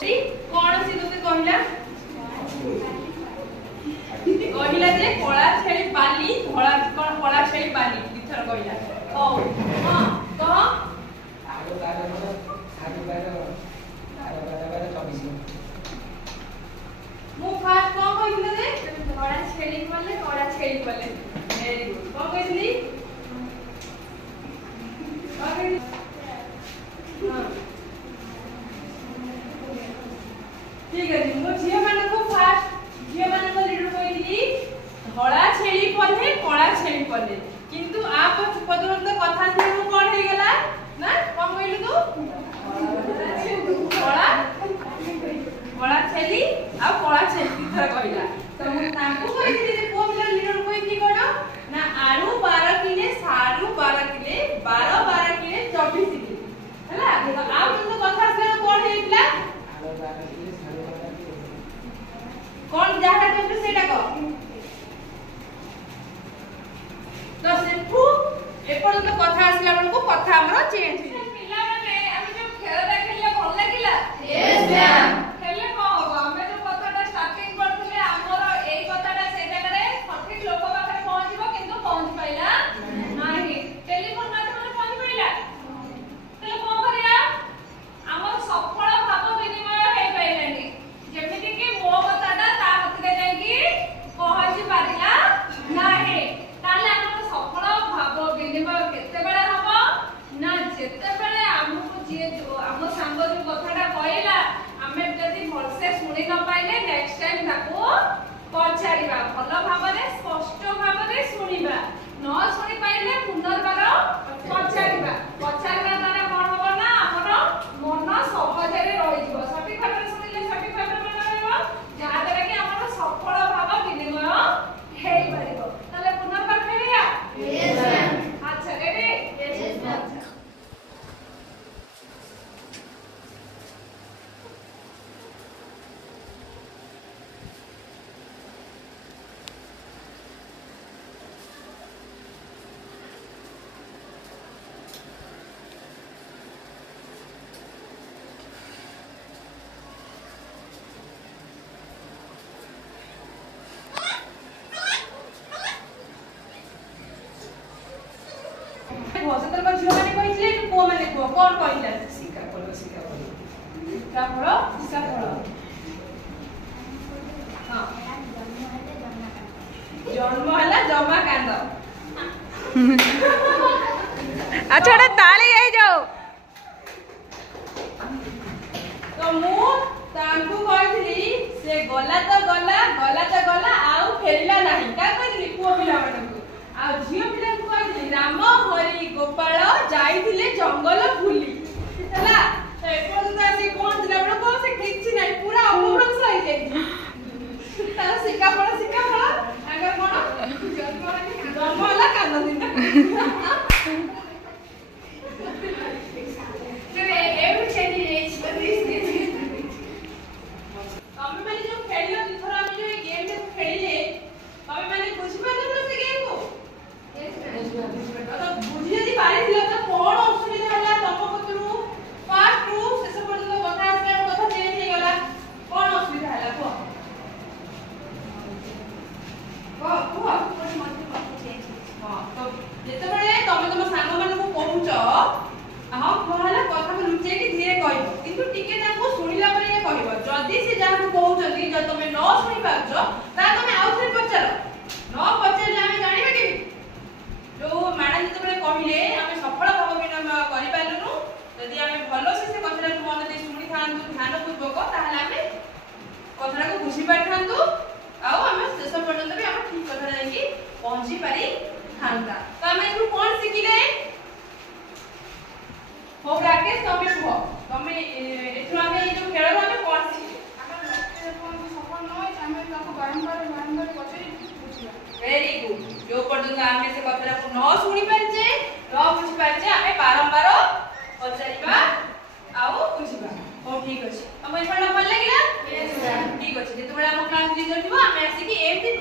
कौन सी तुते कहला कहला जे कला छेली बाली धला कोन कला छेली बाली किथर कहला ओ हां कह आरो बारो मु फास्ट कोन कहले जे कला छेली बोले वेरी गुड कोन कहली हां ठीक है मु झियो माने को फास्ट झियो माने को लीडर कहली धला छेली पले कला छेली पले किंतु आप पदवंत कथा से कोन हे गेला ना कोन कहलु तू कला छेली आ कला छेली किथर कहला तो मु ताकू कहली जे कोन लीडर कहली कोन ना आरु 12 किले सारु 12 किले 12 किले 24 किले हला तो आप तो कथा से कोन हेला कौन जाहा कहबे सेटा को तो सेठू एपर तो कथा आसला बल को कथा हमरो चेंज पिला माने हम जो खेल देखले भल लागिला यस मैम खेले को हो हमें जो कथाटा स्टार्टिंग करथले हमरो एई कथाटा से जगह रे सठिक लोक पाखरे पहुंचबो किंतु पहुंच पाइला नाही टेलीफोन माध्यम पहुंच पाइला तले कोन करिया हमर सफल भाव विनिमय हे पाइलानी जेमिति कि मो कथाटा ता हतरे जाई पहुंच पारिला नाही ताले हमर सफल भाव विनिमय केते बेला हबो ना जेते बेले हमहु जे हम संग जो कथाटा कहला हमें जदी भलसे सुनि न पाइले नेक्स्ट टाइम ताको पछाड़ीबा भलो भाबरे स्पष्ट भाबरे सुनिबा न सुनि पाइले पुनर्बार पछाड़ीबा द्वारा कोन हबो ना हमर मन सहजरे रहि जिवो सठिक भाबरे सुनिले सठिक भाबरे मन रहइबो जहा द्वारा कि हमर सफल भाव विनिमय हेइ परिबो ताले पुनर्बार फेरिया यस मैम अच्छा रेडी यस मैम भसतर को झियो माने कहिले को माने को कोन कहिला सिका फल सिका फल हां जन्म हला जमा कांद अच्छा रे ताली आई जाओ तो मु तांकू कहिली से गला आउ फेरिला नाही का कहिली को पिला माने आ झियो पिला को कहिली राम हरि गोपाल जाईथिले जंगल फुली हला एपन से कोन दिला बड़ को से किछि नाही पूरा अपभ्रंश होई जाई तार सिका पड़ अगर कोन जन्म हला कांद दिन पहुंची पारी थांता तो हमें एथु कोन सिखिले हो राकेश तमे हो तमे एथु हमें ए जो खेल हमें कोन सिखिले हमर लक्ष्य कोन सफल न होय हमें ताको बारंबार पछे बुझिया वेरी गुड जो पर्यंत हमें से कथरा को न सुनि परछे न बुझि परछे हमें बारंबार पचारिबा आउ बुझिबा ओ ठीक अछि हम एथरा भल लागिला यस सर ठीक अछि जेतबेला हम क्लास लीडर दिबो हमें आसी कि एमती